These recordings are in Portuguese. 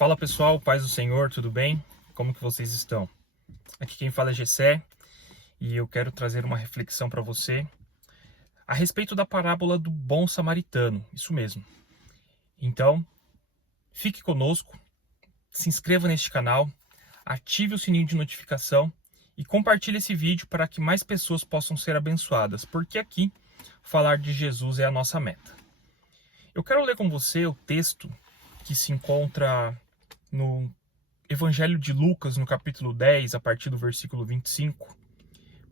Fala pessoal, paz do Senhor, tudo bem? Como que vocês estão? Aqui quem fala é Gessé e eu quero trazer uma reflexão para você a respeito da parábola do bom samaritano, isso mesmo. Então, fique conosco, se inscreva neste canal, ative o sininho de notificação e compartilhe esse vídeo para que mais pessoas possam ser abençoadas, porque aqui falar de Jesus é a nossa meta. Eu quero ler com você o texto que se encontra no Evangelho de Lucas, no capítulo 10, a partir do versículo 25,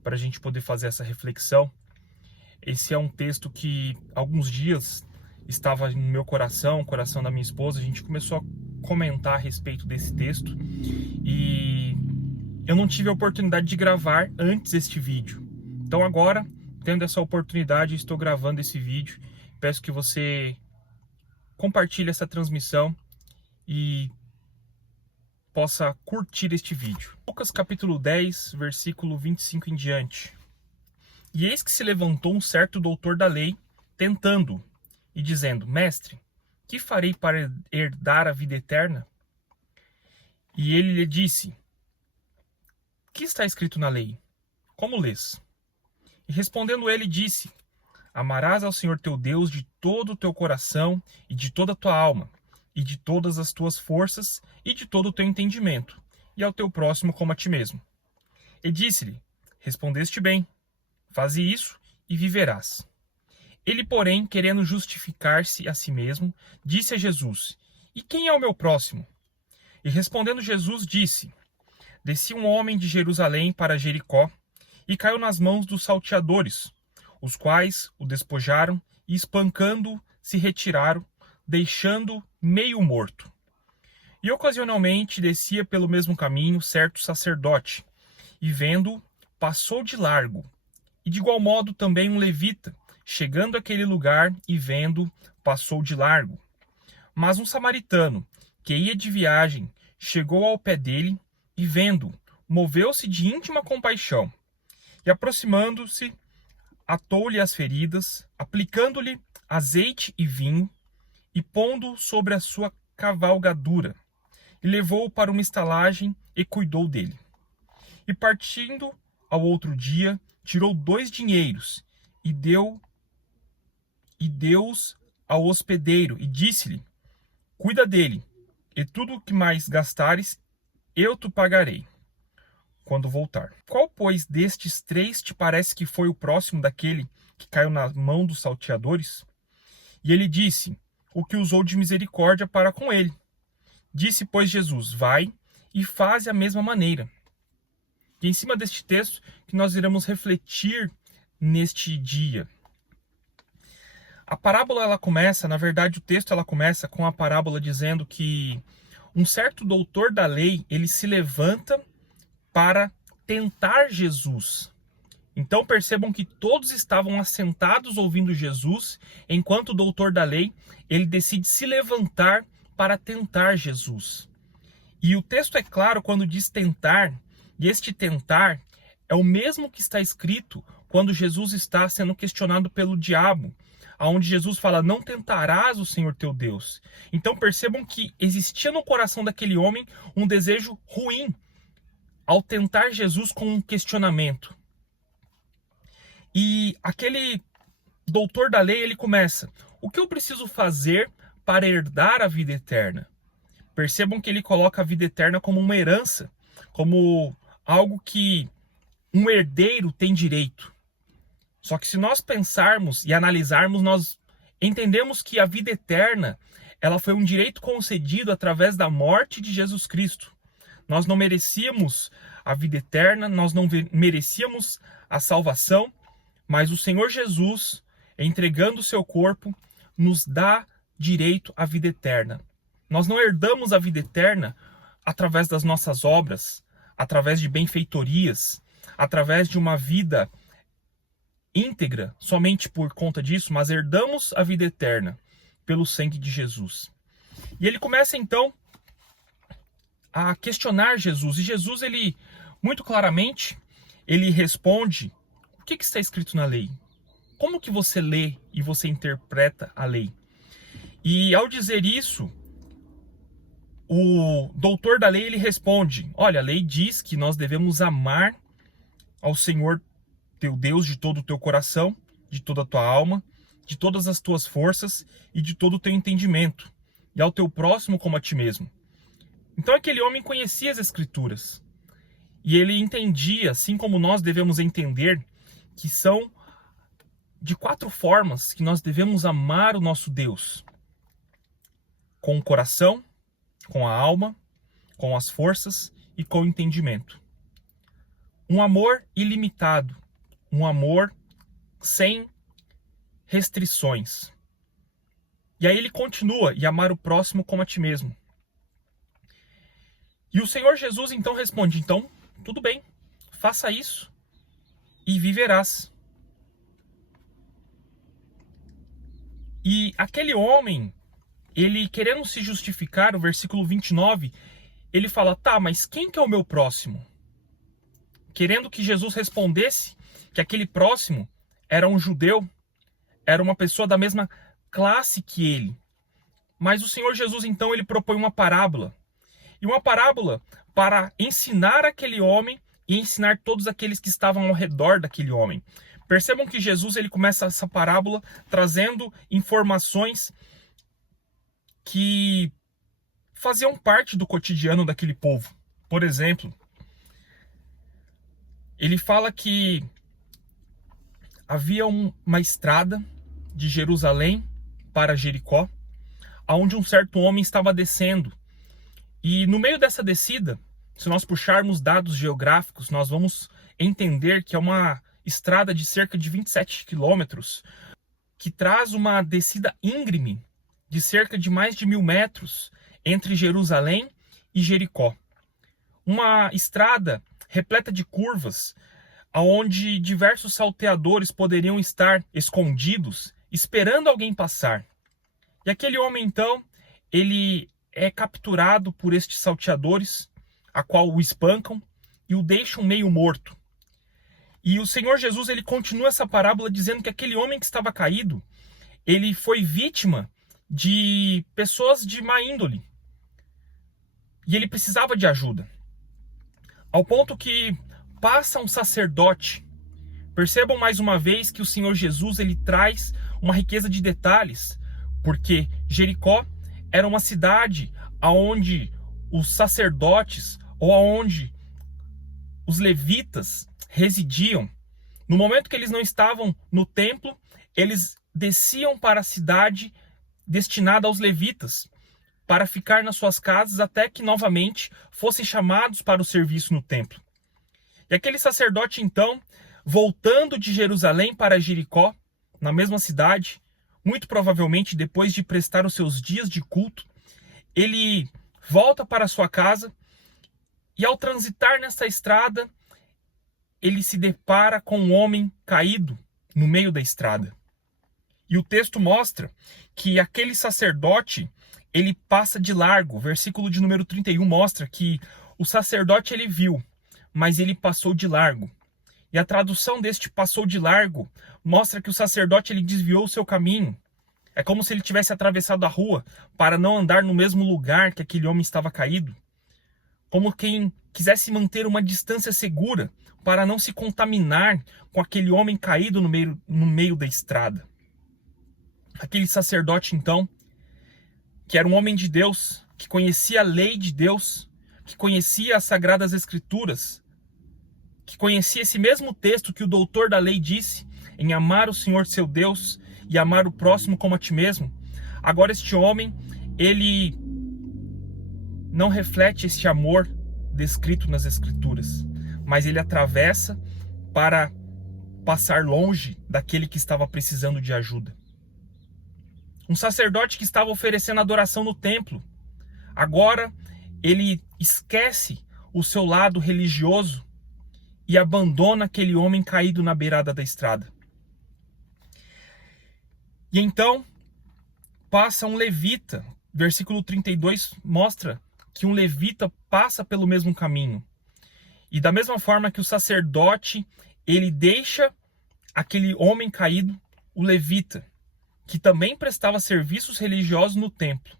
para a gente poder fazer essa reflexão. Esse é um texto que alguns dias estava no meu coração, coração da minha esposa. A gente começou a comentar a respeito desse texto e eu não tive a oportunidade de gravar antes este vídeo. Então agora, tendo essa oportunidade, estou gravando esse vídeo. Peço que você compartilhe essa transmissão e possa curtir este vídeo. Lucas capítulo 10, versículo 25 em diante. E eis que se levantou um certo doutor da lei, tentando, e dizendo: Mestre, que farei para herdar a vida eterna? E ele lhe disse: Que está escrito na lei? Como lês? E respondendo ele, disse: Amarás ao Senhor teu Deus de todo o teu coração e de toda a tua alma, e de todas as tuas forças, e de todo o teu entendimento, e ao teu próximo como a ti mesmo. E disse-lhe: Respondeste bem, faze isso e viverás. Ele, porém, querendo justificar-se a si mesmo, disse a Jesus: E quem é o meu próximo? E respondendo Jesus, disse: Descia um homem de Jerusalém para Jericó, e caiu nas mãos dos salteadores, os quais o despojaram e, espancando-o, se retiraram, deixando meio morto. E ocasionalmente descia pelo mesmo caminho certo sacerdote, e vendo-o, passou de largo. E de igual modo também um levita, chegando àquele lugar e vendo, passou de largo. Mas um samaritano, que ia de viagem, chegou ao pé dele e vendo, moveu-se de íntima compaixão. E aproximando-se, atou-lhe as feridas, aplicando-lhe azeite e vinho, e pondo sobre a sua cavalgadura, e levou-o para uma estalagem e cuidou dele. E partindo ao outro dia, tirou 2 dinheiros, e deu-os ao hospedeiro, e disse-lhe: Cuida dele, e tudo o que mais gastares, eu te pagarei, quando voltar. Qual, pois, destes 3 te parece que foi o próximo daquele que caiu na mão dos salteadores? E ele disse: O que usou de misericórdia para com ele. Disse, pois, Jesus: Vai e faze a mesma maneira. E em cima deste texto que nós iremos refletir neste dia. A parábola ela começa, na verdade o texto ela começa com a parábola dizendo que um certo doutor da lei, ele se levanta para tentar Jesus. Então percebam que todos estavam assentados ouvindo Jesus, enquanto o doutor da lei, ele decide se levantar para tentar Jesus. E o texto é claro quando diz tentar, e este tentar é o mesmo que está escrito quando Jesus está sendo questionado pelo diabo, onde Jesus fala: Não tentarás o Senhor teu Deus. Então percebam que existia no coração daquele homem um desejo ruim ao tentar Jesus com um questionamento. E aquele doutor da lei, ele começa: O que eu preciso fazer para herdar a vida eterna? Percebam que ele coloca a vida eterna como uma herança, como algo que um herdeiro tem direito. Só que se nós pensarmos e analisarmos, nós entendemos que a vida eterna, ela foi um direito concedido através da morte de Jesus Cristo. Nós não merecíamos a vida eterna, nós não merecíamos a salvação, mas o Senhor Jesus, entregando o seu corpo, nos dá direito à vida eterna. Nós não herdamos a vida eterna através das nossas obras, através de benfeitorias, através de uma vida íntegra, somente por conta disso, mas herdamos a vida eterna pelo sangue de Jesus. E ele começa então a questionar Jesus, e Jesus, ele muito claramente, ele responde: O que está escrito na lei? Como que você lê e você interpreta a lei? E ao dizer isso, o doutor da lei ele responde: olha, a lei diz que nós devemos amar ao Senhor teu Deus de todo o teu coração, de toda a tua alma, de todas as tuas forças e de todo o teu entendimento, e ao teu próximo como a ti mesmo. Então aquele homem conhecia as Escrituras, e ele entendia, assim como nós devemos entender, que são de 4 formas que nós devemos amar o nosso Deus: com o coração, com a alma, com as forças e com o entendimento. Um amor ilimitado, um amor sem restrições. E aí ele continua: e amar o próximo como a ti mesmo. E o Senhor Jesus então responde: então, tudo bem, faça isso e viverás. E aquele homem, ele querendo se justificar, o versículo 29, ele fala: tá, mas quem que é o meu próximo? Querendo que Jesus respondesse que aquele próximo era um judeu, era uma pessoa da mesma classe que ele. Mas o Senhor Jesus então ele propõe uma parábola. E uma parábola para ensinar aquele homem e ensinar todos aqueles que estavam ao redor daquele homem. Percebam que Jesus ele começa essa parábola trazendo informações que faziam parte do cotidiano daquele povo. Por exemplo, ele fala que havia uma estrada de Jerusalém para Jericó, aonde um certo homem estava descendo. E no meio dessa descida, se nós puxarmos dados geográficos, nós vamos entender que é uma estrada de cerca de 27 quilômetros, que traz uma descida íngreme de cerca de mais de 1.000 metros entre Jerusalém e Jericó. Uma estrada repleta de curvas, onde diversos salteadores poderiam estar escondidos, esperando alguém passar. E aquele homem, então, ele é capturado por estes salteadores, a qual o espancam e o deixam meio morto. E o Senhor Jesus ele continua essa parábola dizendo que aquele homem que estava caído, ele foi vítima de pessoas de má índole. E ele precisava de ajuda. Ao ponto que passa um sacerdote. Percebam mais uma vez que o Senhor Jesus ele traz uma riqueza de detalhes, porque Jericó era uma cidade onde os sacerdotes ou aonde os levitas residiam. No momento que eles não estavam no templo, eles desciam para a cidade destinada aos levitas, para ficar nas suas casas até que novamente fossem chamados para o serviço no templo. E aquele sacerdote então, voltando de Jerusalém para Jericó, na mesma cidade, muito provavelmente depois de prestar os seus dias de culto, ele volta para sua casa e ao transitar nessa estrada, ele se depara com um homem caído no meio da estrada. E o texto mostra que aquele sacerdote, ele passa de largo. O versículo de número 31 mostra que o sacerdote ele viu, mas ele passou de largo. E a tradução deste passou de largo mostra que o sacerdote ele desviou o seu caminho. É como se ele tivesse atravessado a rua para não andar no mesmo lugar que aquele homem estava caído. Como quem quisesse manter uma distância segura para não se contaminar com aquele homem caído no meio da estrada. Aquele sacerdote, então, que era um homem de Deus, que conhecia a lei de Deus, que conhecia as Sagradas Escrituras, que conhecia esse mesmo texto que o doutor da lei disse, em amar o Senhor seu Deus e amar o próximo como a ti mesmo. Agora este homem, ele não reflete este amor descrito nas Escrituras, mas ele atravessa para passar longe daquele que estava precisando de ajuda. Um sacerdote que estava oferecendo adoração no templo, agora ele esquece o seu lado religioso e abandona aquele homem caído na beirada da estrada. E então passa um levita, versículo 32 mostra que um levita passa pelo mesmo caminho. E da mesma forma que o sacerdote, ele deixa aquele homem caído, o levita, que também prestava serviços religiosos no templo,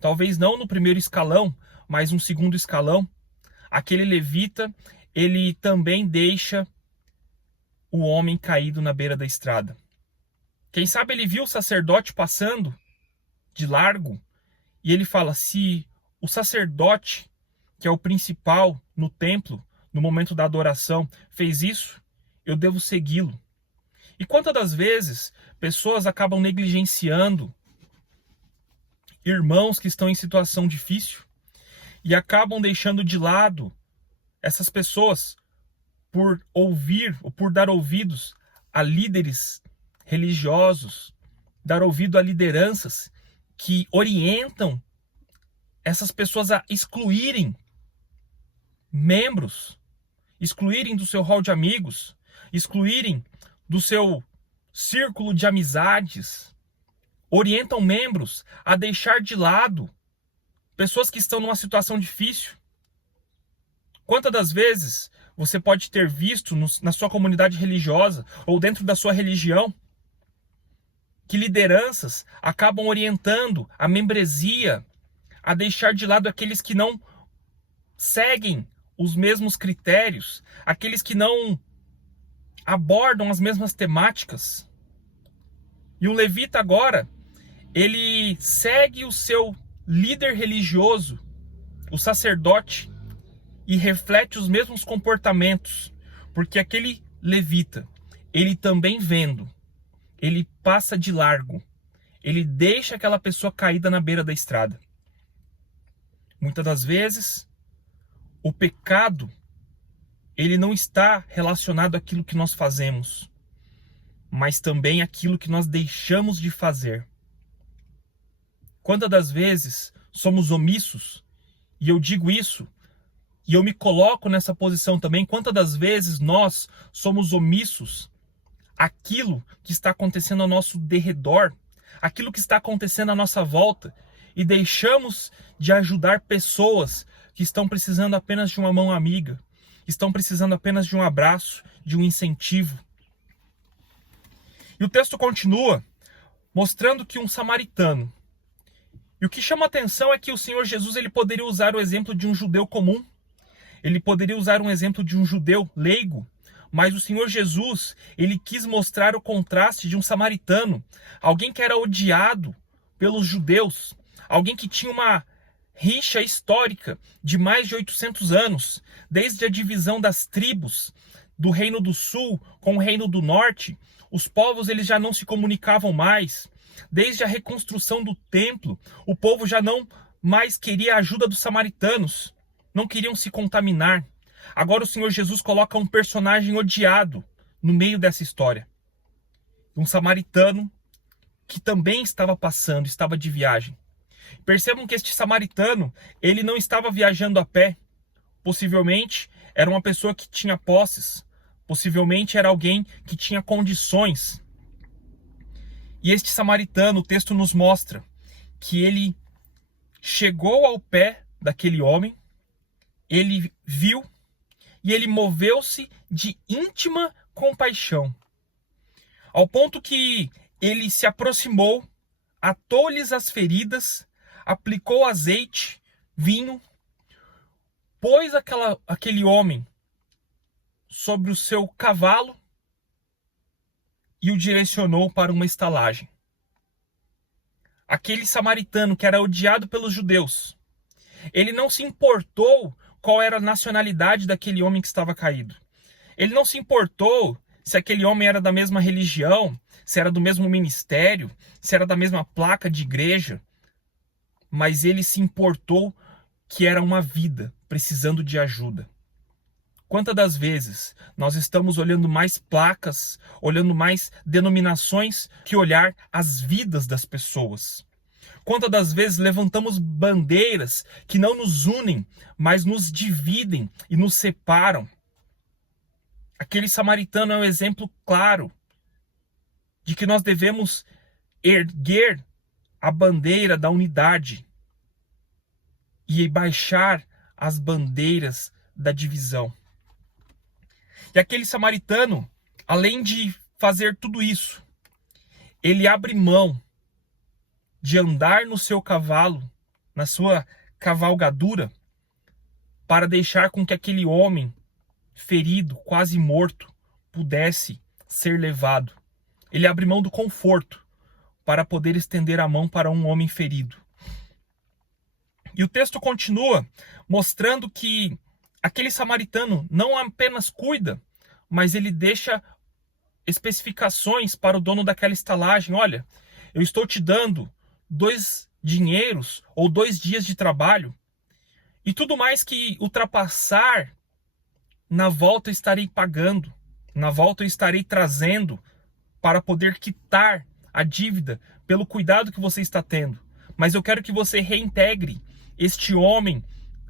talvez não no primeiro escalão, mas um segundo escalão, aquele levita, ele também deixa o homem caído na beira da estrada. Quem sabe ele viu o sacerdote passando de largo e ele fala: se o sacerdote, que é o principal no templo, no momento da adoração, fez isso, eu devo segui-lo. E quantas das vezes pessoas acabam negligenciando irmãos que estão em situação difícil e acabam deixando de lado essas pessoas por ouvir ou por dar ouvidos a líderes religiosos, dar ouvido a lideranças que orientam essas pessoas a excluírem membros, excluírem do seu hall de amigos, excluírem do seu círculo de amizades, orientam membros a deixar de lado pessoas que estão numa situação difícil. Quantas das vezes você pode ter visto na sua comunidade religiosa ou dentro da sua religião que lideranças acabam orientando a membresia a deixar de lado aqueles que não seguem os mesmos critérios, aqueles que não abordam as mesmas temáticas. E o levita agora, ele segue o seu líder religioso, o sacerdote, e reflete os mesmos comportamentos, porque aquele levita, ele também vendo, ele passa de largo, ele deixa aquela pessoa caída na beira da estrada. Muitas das vezes, o pecado, ele não está relacionado àquilo que nós fazemos, mas também àquilo que nós deixamos de fazer. Quantas das vezes somos omissos, e eu digo isso, e eu me coloco nessa posição também, quantas das vezes nós somos omissos àquilo que está acontecendo ao nosso derredor, aquilo que está acontecendo à nossa volta, e deixamos de ajudar pessoas que estão precisando apenas de uma mão amiga, estão precisando apenas de um abraço, de um incentivo. E o texto continua mostrando que um samaritano, e o que chama a atenção é que o Senhor Jesus ele poderia usar o exemplo de um judeu comum, ele poderia usar um exemplo de um judeu leigo, mas o Senhor Jesus, ele quis mostrar o contraste de um samaritano, alguém que era odiado pelos judeus, alguém que tinha uma rixa histórica de mais de 800 anos, desde a divisão das tribos do Reino do Sul com o Reino do Norte, os povos eles já não se comunicavam mais, desde a reconstrução do templo, o povo já não mais queria a ajuda dos samaritanos, não queriam se contaminar. Agora o Senhor Jesus coloca um personagem odiado no meio dessa história. Um samaritano que também estava passando, estava de viagem. Percebam que este samaritano, ele não estava viajando a pé. Possivelmente era uma pessoa que tinha posses. Possivelmente era alguém que tinha condições. E este samaritano, o texto nos mostra que ele chegou ao pé daquele homem, ele viu e ele moveu-se de íntima compaixão, ao ponto que ele se aproximou, atou-lhes as feridas, aplicou azeite, vinho, pôs aquele homem sobre o seu cavalo e o direcionou para uma estalagem. Aquele samaritano que era odiado pelos judeus, ele não se importou qual era a nacionalidade daquele homem que estava caído. Ele não se importou se aquele homem era da mesma religião, se era do mesmo ministério, se era da mesma placa de igreja. Mas ele se importou que era uma vida precisando de ajuda. Quantas das vezes nós estamos olhando mais placas, olhando mais denominações, que olhar as vidas das pessoas? Quantas das vezes levantamos bandeiras que não nos unem, mas nos dividem e nos separam? Aquele samaritano é um exemplo claro de que nós devemos erguer a bandeira da unidade e baixar as bandeiras da divisão. E aquele samaritano, além de fazer tudo isso, ele abre mão de andar no seu cavalo na sua cavalgadura, para deixar com que aquele homem ferido, quase morto, pudesse ser levado. Ele abre mão do conforto para poder estender a mão para um homem ferido. E o texto continua mostrando que aquele samaritano não apenas cuida, mas ele deixa especificações para o dono daquela estalagem. Olha, eu estou te dando 2 dinheiros ou 2 dias de trabalho, e tudo mais que ultrapassar, na volta eu estarei pagando, na volta eu estarei trazendo para poder quitar a dívida pelo cuidado que você está tendo. Mas eu quero que você reintegre este homem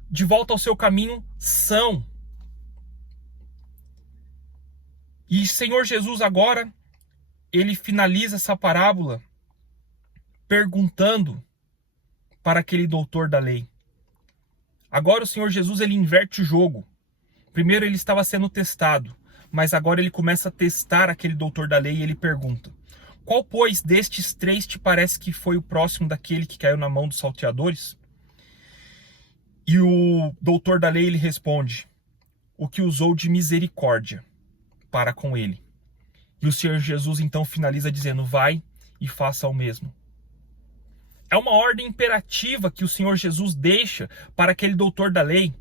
de volta ao seu caminho são. E Senhor Jesus agora, ele finaliza essa parábola perguntando para aquele doutor da lei. Agora o Senhor Jesus, ele inverte o jogo. Primeiro ele estava sendo testado, mas agora ele começa a testar aquele doutor da lei e ele pergunta: qual, pois, destes 3 te parece que foi o próximo daquele que caiu na mão dos salteadores? E o doutor da lei, ele responde: o que usou de misericórdia para com ele. E o Senhor Jesus então finaliza dizendo: vai e faça o mesmo. É uma ordem imperativa que o Senhor Jesus deixa para aquele doutor da lei.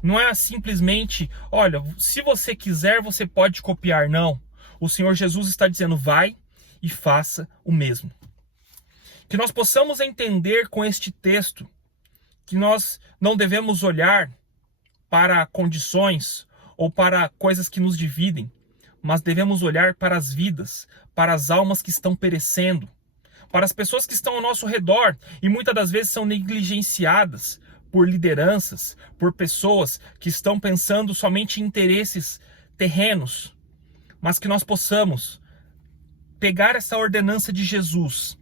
Não é simplesmente, olha, se você quiser, você pode copiar. Não. O Senhor Jesus está dizendo: vai e faça o mesmo. Que nós possamos entender com este texto que nós não devemos olhar para condições ou para coisas que nos dividem, mas devemos olhar para as vidas, para as almas que estão perecendo, para as pessoas que estão ao nosso redor e muitas das vezes são negligenciadas por lideranças, por pessoas que estão pensando somente em interesses terrenos, mas que nós possamos pegar essa ordenança de Jesus,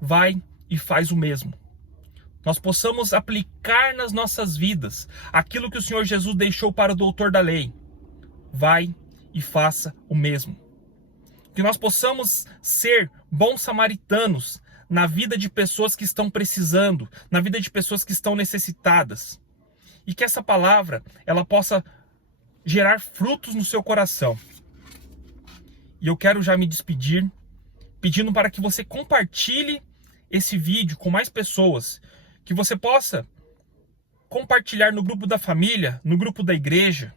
vai e faz o mesmo. Nós possamos aplicar nas nossas vidas aquilo que o Senhor Jesus deixou para o doutor da lei. Vai e faça o mesmo. Que nós possamos ser bons samaritanos na vida de pessoas que estão precisando, na vida de pessoas que estão necessitadas. E que essa palavra, ela possa gerar frutos no seu coração. E eu quero já me despedir, pedindo para que você compartilhe esse vídeo com mais pessoas, que você possa compartilhar no grupo da família, no grupo da igreja,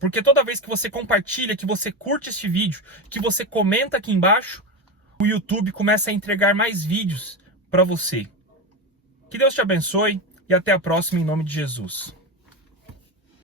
porque toda vez que você compartilha, que você curte este vídeo, que você comenta aqui embaixo, o YouTube começa a entregar mais vídeos para você. Que Deus te abençoe e até a próxima em nome de Jesus.